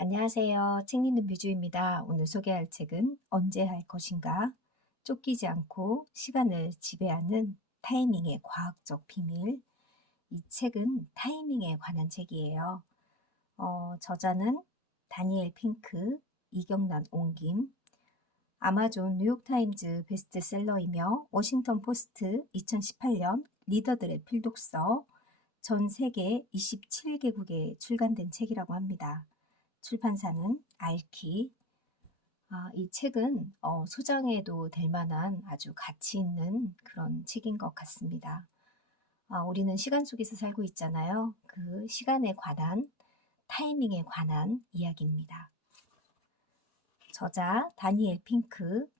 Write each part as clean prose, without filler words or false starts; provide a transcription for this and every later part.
안녕하세요. 책 읽는 뮤즈입니다. 오늘 소개할 책은 언제 할 것인가? 쫓기지 않고 시간을 지배하는 타이밍의 과학적 비밀. 이 책은 타이밍에 관한 책이에요. 저자는 다니엘 핑크, 이경란 옹김, 아마존 뉴욕타임즈 베스트셀러이며 워싱턴 포스트 2018년 리더들의 필독서, 전 세계 27개국에 출간된 책이라고 합니다. 출판사는 알키. 이 책은 소장해도 될 만한 아주 가치 있는 그런 책인 것 같습니다. 우리는 시간 속에서 살고 있잖아요. 그 시간에 관한, 타이밍에 관한 이야기입니다. 저자 다니엘 핑크,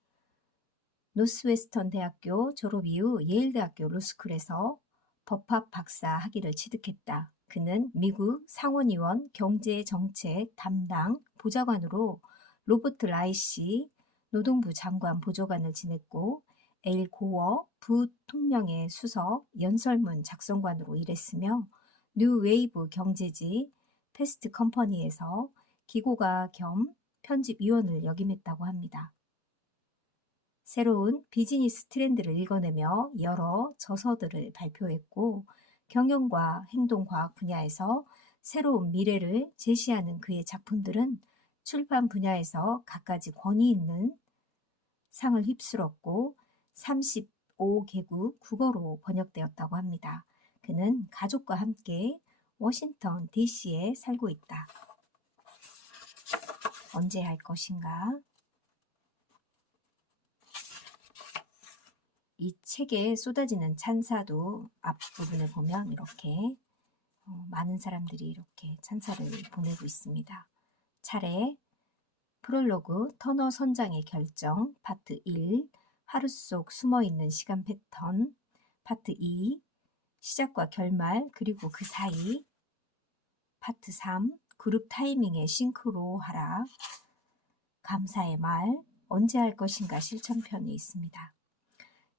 노스웨스턴 대학교 졸업 이후 예일대학교 로스쿨에서 법학 박사 학위를 취득했다. 그는 미국 상원의원 경제정책 담당 보좌관으로 로버트 라이시 노동부 장관 보좌관을 지냈고 엘 고어 부통령의 수석 연설문 작성관으로 일했으며 뉴웨이브 경제지 패스트 컴퍼니에서 기고가 겸 편집위원을 역임했다고 합니다. 새로운 비즈니스 트렌드를 읽어내며 여러 저서들을 발표했고 경영과 행동과학 분야에서 새로운 미래를 제시하는 그의 작품들은 출판 분야에서 갖가지 권위 있는 상을 휩쓸었고 35개국 국어로 번역되었다고 합니다. 그는 가족과 함께 워싱턴 DC에 살고 있다. 언제 할 것인가? 이 책에 쏟아지는 찬사도 앞부분을 보면 이렇게 많은 사람들이 이렇게 찬사를 보내고 있습니다. 차례 프롤로그 터너 선장의 결정 파트 1 하루 속 숨어있는 시간 패턴 파트 2 시작과 결말 그리고 그 사이 파트 3 그룹 타이밍에 싱크로하라 감사의 말 언제 할 것인가 실천편이 있습니다.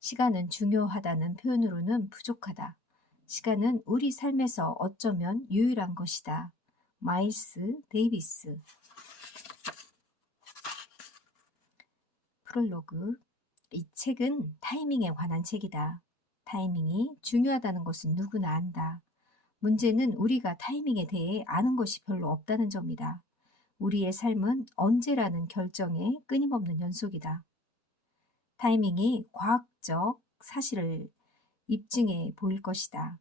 시간은 중요하다는 표현으로는 부족하다. 시간은 우리 삶에서 어쩌면 유일한 것이다. 마일스 데이비스. 프롤로그. 이 책은 타이밍에 관한 책이다. 타이밍이 중요하다는 것은 누구나 안다. 문제는 우리가 타이밍에 대해 아는 것이 별로 없다는 점이다. 우리의 삶은 언제라는 결정의 끊임없는 연속이다. 타이밍이 과학적 사실을 입증해 보일 것이다.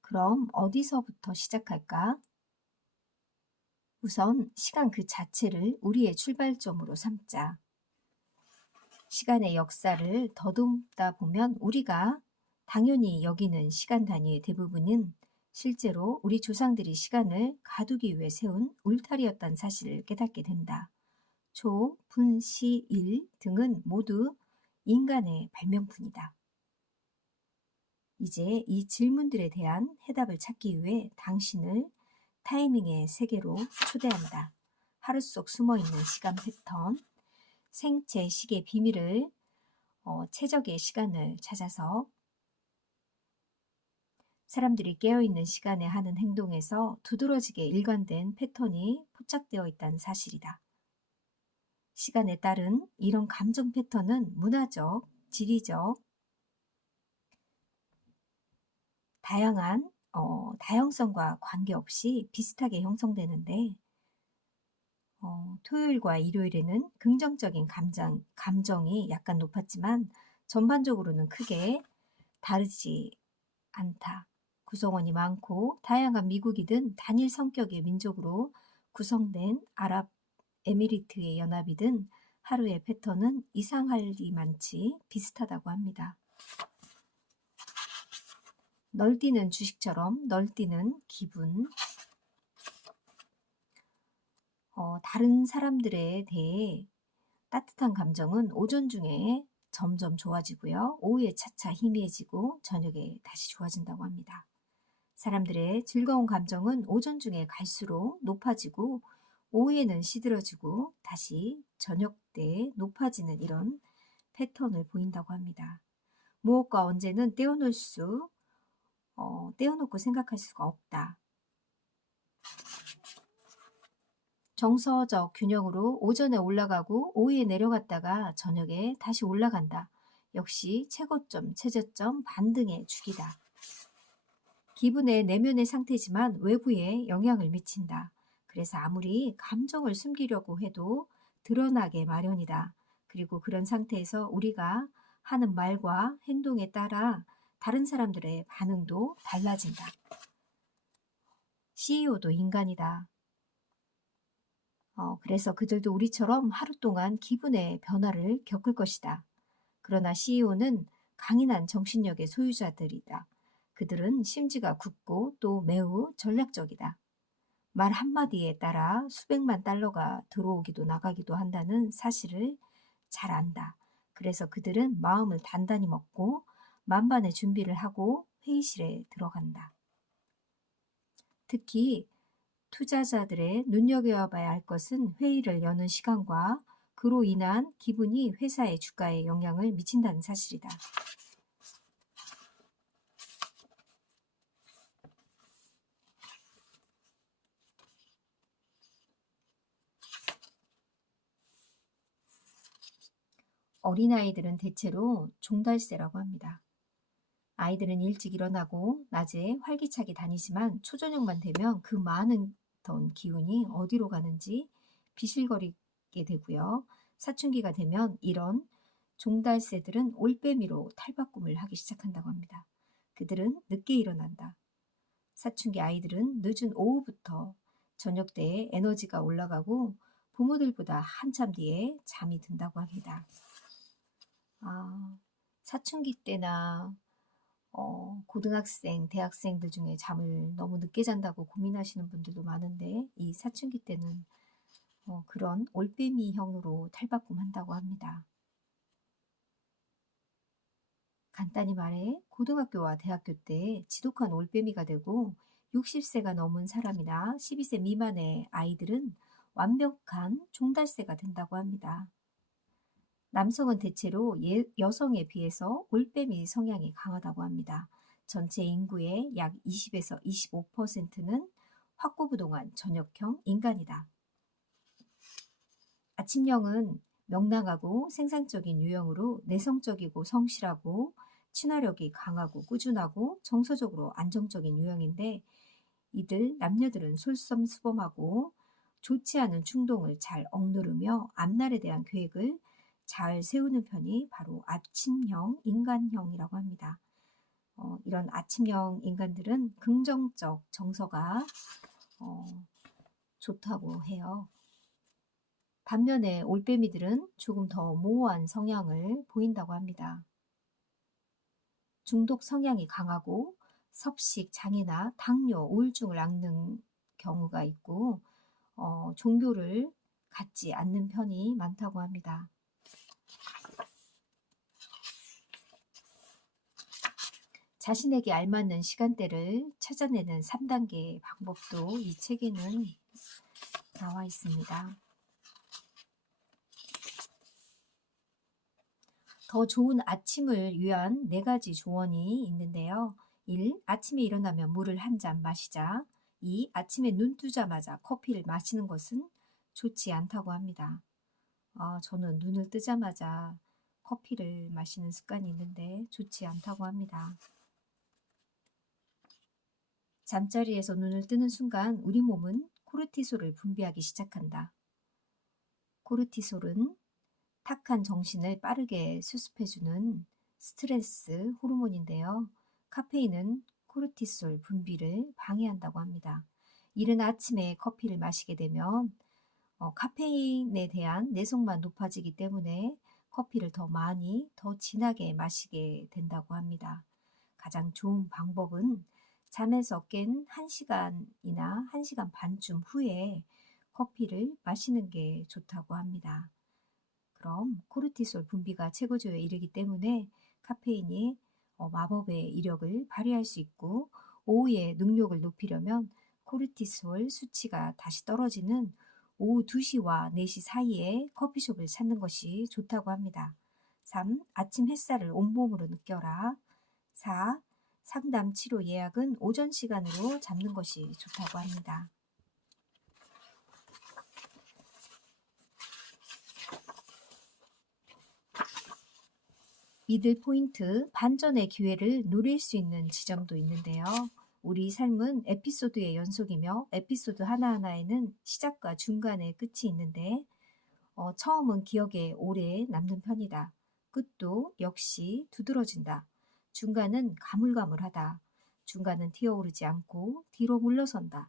그럼 어디서부터 시작할까? 우선 시간 그 자체를 우리의 출발점으로 삼자. 시간의 역사를 더듬다 보면 우리가 당연히 여기는 시간 단위의 대부분은 실제로 우리 조상들이 시간을 가두기 위해 세운 울타리였다는 사실을 깨닫게 된다. 초, 분, 시, 일 등은 모두 인간의 발명품이다. 이제 이 질문들에 대한 해답을 찾기 위해 당신을 타이밍의 세계로 초대한다. 하루 속 숨어있는 시간 패턴, 생체 시계 비밀을 최적의 시간을 찾아서 사람들이 깨어있는 시간에 하는 행동에서 두드러지게 일관된 패턴이 포착되어 있다는 사실이다. 시간에 따른 이런 감정 패턴은 문화적, 지리적, 다양성과 관계없이 비슷하게 형성되는데 토요일과 일요일에는 긍정적인 감정이 약간 높았지만 전반적으로는 크게 다르지 않다. 구성원이 많고 다양한 미국이든 단일 성격의 민족으로 구성된 아랍에미리트의 연합이든 하루의 패턴은 이상할 리 많지 비슷하다고 합니다. 널뛰는 주식처럼 널뛰는 기분, 다른 사람들에 대해 따뜻한 감정은 오전 중에 점점 좋아지고요. 오후에 차차 희미해지고 저녁에 다시 좋아진다고 합니다. 사람들의 즐거운 감정은 오전 중에 갈수록 높아지고 오후에는 시들어지고 다시 저녁 때 높아지는 이런 패턴을 보인다고 합니다. 무엇과 언제는 떼어놓고 생각할 수가 없다. 정서적 균형으로 오전에 올라가고 오후에 내려갔다가 저녁에 다시 올라간다. 역시 최고점, 최저점 반등의 주기다. 기분의 내면의 상태지만 외부에 영향을 미친다. 그래서 아무리 감정을 숨기려고 해도 드러나게 마련이다. 그리고 그런 상태에서 우리가 하는 말과 행동에 따라 다른 사람들의 반응도 달라진다. CEO도 인간이다. 그래서 그들도 우리처럼 하루 동안 기분의 변화를 겪을 것이다. 그러나 CEO는 강인한 정신력의 소유자들이다. 그들은 심지가 굳고 또 매우 전략적이다. 말 한마디에 따라 수백만 달러가 들어오기도 나가기도 한다는 사실을 잘 안다. 그래서 그들은 마음을 단단히 먹고 만반의 준비를 하고 회의실에 들어간다. 특히 투자자들의 눈여겨봐야 할 것은 회의를 여는 시간과 그로 인한 기분이 회사의 주가에 영향을 미친다는 사실이다. 어린아이들은 대체로 종달새라고 합니다. 아이들은 일찍 일어나고 낮에 활기차게 다니지만 초저녁만 되면 그 많은 던 기운이 어디로 가는지 비실거리게 되고요. 사춘기가 되면 이런 종달새들은 올빼미로 탈바꿈을 하기 시작한다고 합니다. 그들은 늦게 일어난다. 사춘기 아이들은 늦은 오후부터 저녁 때에 에너지가 올라가고 부모들보다 한참 뒤에 잠이 든다고 합니다. 사춘기 때나 고등학생, 대학생들 중에 잠을 너무 늦게 잔다고 고민하시는 분들도 많은데 이 사춘기 때는 그런 올빼미형으로 탈바꿈한다고 합니다. 간단히 말해 고등학교와 대학교 때 지독한 올빼미가 되고 60세가 넘은 사람이나 12세 미만의 아이들은 완벽한 종달새가 된다고 합니다. 남성은 대체로 여성에 비해서 올빼미 성향이 강하다고 합니다. 전체 인구의 약 20에서 25%는 확고부동한 저녁형 인간이다. 아침형은 명랑하고 생산적인 유형으로 내성적이고 성실하고 친화력이 강하고 꾸준하고 정서적으로 안정적인 유형인데 이들 남녀들은 솔선수범하고 좋지 않은 충동을 잘 억누르며 앞날에 대한 계획을 잘 세우는 편이 바로 아침형 인간형이라고 합니다. 이런 아침형 인간들은 긍정적 정서가 좋다고 해요. 반면에 올빼미들은 조금 더 모호한 성향을 보인다고 합니다. 중독 성향이 강하고 섭식 장애나 당뇨, 우울증을 앓는 경우가 있고 종교를 갖지 않는 편이 많다고 합니다. 자신에게 알맞는 시간대를 찾아내는 3단계 방법도 이 책에는 나와 있습니다. 더 좋은 아침을 위한 4가지 조언이 있는데요. 1. 아침에 일어나면 물을 한 잔 마시자. 2. 아침에 눈 뜨자마자 커피를 마시는 것은 좋지 않다고 합니다. 저는 눈을 뜨자마자 커피를 마시는 습관이 있는데 좋지 않다고 합니다. 잠자리에서 눈을 뜨는 순간 우리 몸은 코르티솔을 분비하기 시작한다. 코르티솔은 탁한 정신을 빠르게 수습해주는 스트레스 호르몬인데요. 카페인은 코르티솔 분비를 방해한다고 합니다. 이른 아침에 커피를 마시게 되면 카페인에 대한 내성만 높아지기 때문에 커피를 더 많이, 더 진하게 마시게 된다고 합니다. 가장 좋은 방법은 잠에서 깬 1시간이나 1시간 반쯤 후에 커피를 마시는 게 좋다고 합니다. 그럼 코르티솔 분비가 최고조에 이르기 때문에 카페인이 마법의 이력을 발휘할 수 있고 오후에 능력을 높이려면 코르티솔 수치가 다시 떨어지는 오후 2시와 4시 사이에 커피숍을 찾는 것이 좋다고 합니다. 3. 아침 햇살을 온몸으로 느껴라. 4. 상담 치료 예약은 오전 시간으로 잡는 것이 좋다고 합니다. 미들 포인트, 반전의 기회를 노릴 수 있는 지점도 있는데요. 우리 삶은 에피소드의 연속이며 에피소드 하나하나에는 시작과 중간에 끝이 있는데 처음은 기억에 오래 남는 편이다. 끝도 역시 두드러진다. 중간은 가물가물하다. 중간은 튀어오르지 않고 뒤로 물러선다.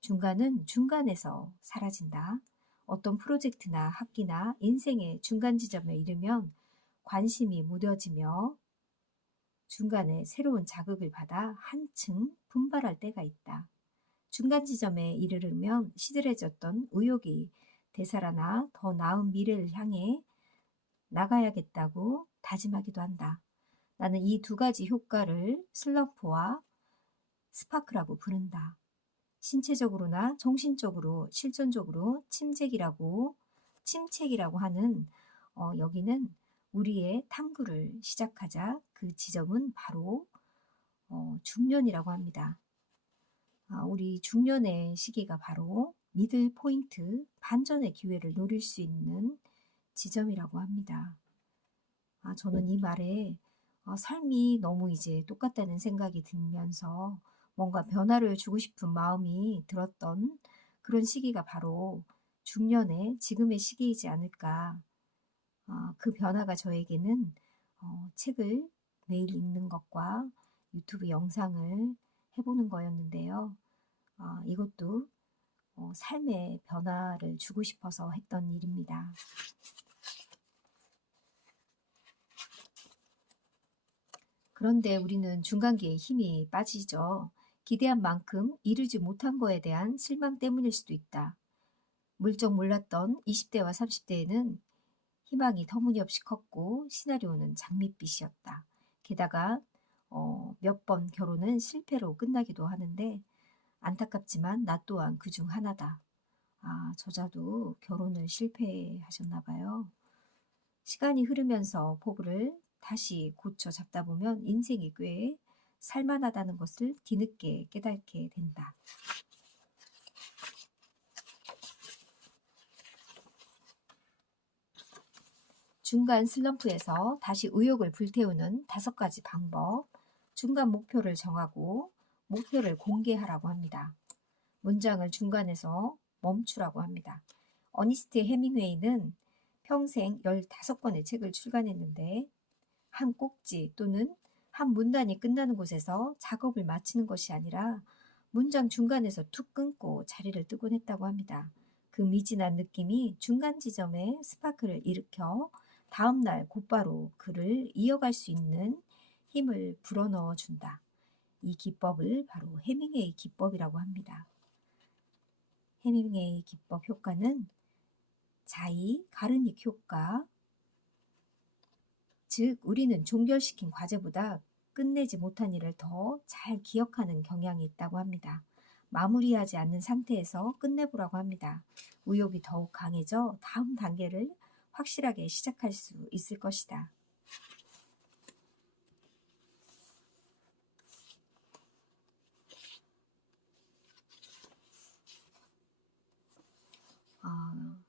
중간은 중간에서 사라진다. 어떤 프로젝트나 학기나 인생의 중간 지점에 이르면 관심이 무뎌지며 중간에 새로운 자극을 받아 한층 분발할 때가 있다. 중간 지점에 이르르면 시들해졌던 의욕이 되살아나 더 나은 미래를 향해 나가야겠다고 다짐하기도 한다. 나는 이 두 가지 효과를 슬럼프와 스파크라고 부른다. 신체적으로나 정신적으로, 실존적으로 침책이라고 하는 여기는 우리의 탐구를 시작하자 그 지점은 바로 중년이라고 합니다. 우리 중년의 시기가 바로 미들 포인트, 반전의 기회를 노릴 수 있는 지점이라고 합니다. 저는 이 말에 삶이 너무 이제 똑같다는 생각이 들면서 뭔가 변화를 주고 싶은 마음이 들었던 그런 시기가 바로 중년의 지금의 시기이지 않을까. 그 변화가 저에게는 책을 매일 읽는 것과 유튜브 영상을 해보는 거였는데요. 이것도 삶의 변화를 주고 싶어서 했던 일입니다. 그런데 우리는 중간기에 힘이 빠지죠. 기대한 만큼 이루지 못한 거에 대한 실망 때문일 수도 있다. 물정 몰랐던 20대와 30대에는 희망이 터무니없이 컸고 시나리오는 장밋빛이었다. 게다가 몇 번 결혼은 실패로 끝나기도 하는데 안타깝지만 나 또한 그중 하나다. 저자도 결혼을 실패하셨나 봐요. 시간이 흐르면서 포부를 다시 고쳐 잡다 보면 인생이 꽤 살만하다는 것을 뒤늦게 깨닫게 된다. 중간 슬럼프에서 다시 의욕을 불태우는 5가지 방법. 중간 목표를 정하고 목표를 공개하라고 합니다. 문장을 중간에서 멈추라고 합니다. 어니스트 해밍웨이는 평생 15권의 책을 출간했는데 한 꼭지 또는 한 문단이 끝나는 곳에서 작업을 마치는 것이 아니라 문장 중간에서 툭 끊고 자리를 뜨곤 했다고 합니다. 그 미진한 느낌이 중간 지점에 스파크를 일으켜 다음날 곧바로 글을 이어갈 수 있는 힘을 불어넣어 준다. 이 기법을 바로 해밍웨이 기법이라고 합니다. 해밍웨이 기법 효과는 자이 가르닉 효과, 즉 우리는 종결시킨 과제보다 끝내지 못한 일을 더 잘 기억하는 경향이 있다고 합니다. 마무리하지 않는 상태에서 끝내보라고 합니다. 의욕이 더욱 강해져 다음 단계를 확실하게 시작할 수 있을 것이다.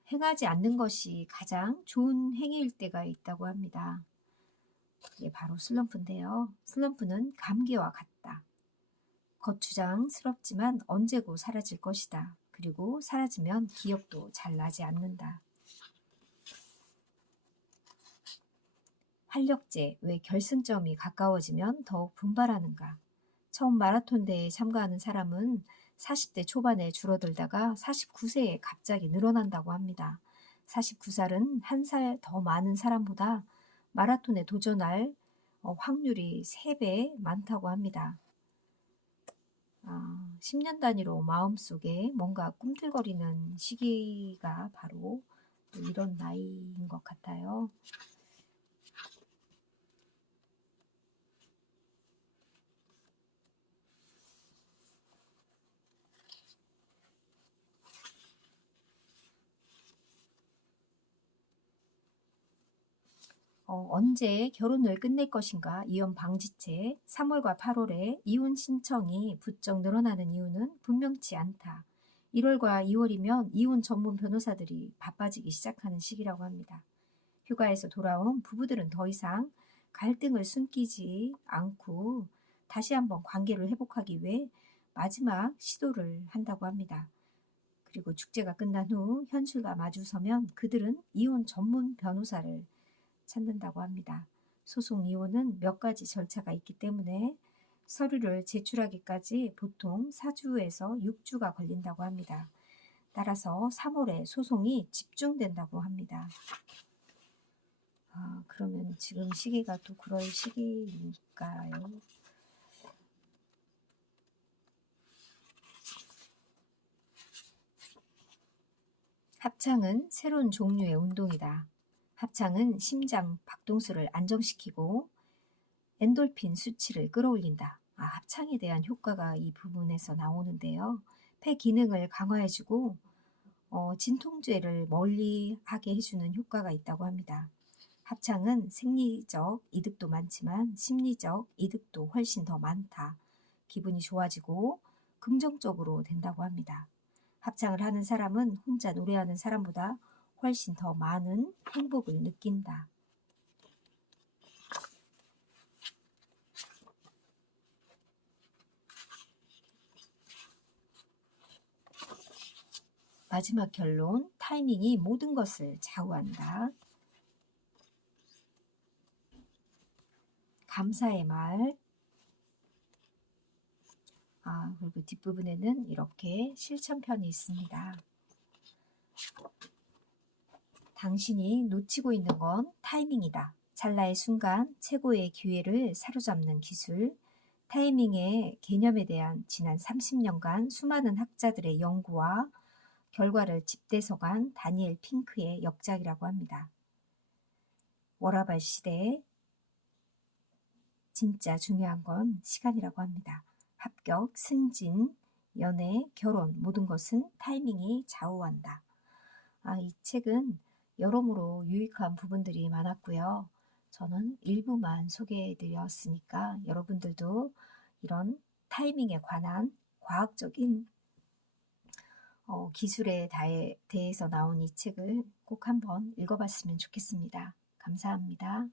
행하지 않는 것이 가장 좋은 행위일 때가 있다고 합니다. 이게 바로 슬럼프인데요. 슬럼프는 감기와 같다. 거추장스럽지만 언제고 사라질 것이다. 그리고 사라지면 기억도 잘 나지 않는다. 활력제, 왜 결승점이 가까워지면 더욱 분발하는가? 처음 마라톤 대회에 참가하는 사람은 40대 초반에 줄어들다가 49세에 갑자기 늘어난다고 합니다. 49살은 한 살 더 많은 사람보다 마라톤에 도전할 확률이 3배 많다고 합니다. 10년 단위로 마음속에 뭔가 꿈틀거리는 시기가 바로 이런 나이인 것 같아요. 언제 결혼을 끝낼 것인가 이혼 방지책 3월과 8월에 이혼 신청이 부쩍 늘어나는 이유는 분명치 않다. 1월과 2월이면 이혼 전문 변호사들이 바빠지기 시작하는 시기라고 합니다. 휴가에서 돌아온 부부들은 더 이상 갈등을 숨기지 않고 다시 한번 관계를 회복하기 위해 마지막 시도를 한다고 합니다. 그리고 축제가 끝난 후 현실과 마주서면 그들은 이혼 전문 변호사를 찾는다고 합니다. 소송 이혼은 몇 가지 절차가 있기 때문에 서류를 제출하기까지 보통 4주에서 6주가 걸린다고 합니다. 따라서 3월에 소송이 집중된다고 합니다. 그러면 지금 시기가 또 그럴 시기일까요? 합창은 새로운 종류의 운동이다. 합창은 심장 박동수를 안정시키고 엔돌핀 수치를 끌어올린다. 합창에 대한 효과가 이 부분에서 나오는데요. 폐 기능을 강화해주고 진통제를 멀리하게 해주는 효과가 있다고 합니다. 합창은 생리적 이득도 많지만 심리적 이득도 훨씬 더 많다. 기분이 좋아지고 긍정적으로 된다고 합니다. 합창을 하는 사람은 혼자 노래하는 사람보다 훨씬 더 많은 행복을 느낀다. 마지막 결론, 타이밍이 모든 것을 좌우한다. 감사의 말. 그리고 뒷부분에는 이렇게 실천편이 있습니다. 당신이 놓치고 있는 건 타이밍이다. 찰나의 순간 최고의 기회를 사로잡는 기술. 타이밍의 개념에 대한 지난 30년간 수많은 학자들의 연구와 결과를 집대서간 다니엘 핑크의 역작이라고 합니다. 워라밸 시대에 진짜 중요한 건 시간이라고 합니다. 합격, 승진, 연애, 결혼 모든 것은 타이밍이 좌우한다. 이 책은 여러모로 유익한 부분들이 많았고요. 저는 일부만 소개해드렸으니까 여러분들도 이런 타이밍에 관한 과학적인 기술에 대해서 나온 이 책을 꼭 한번 읽어봤으면 좋겠습니다. 감사합니다.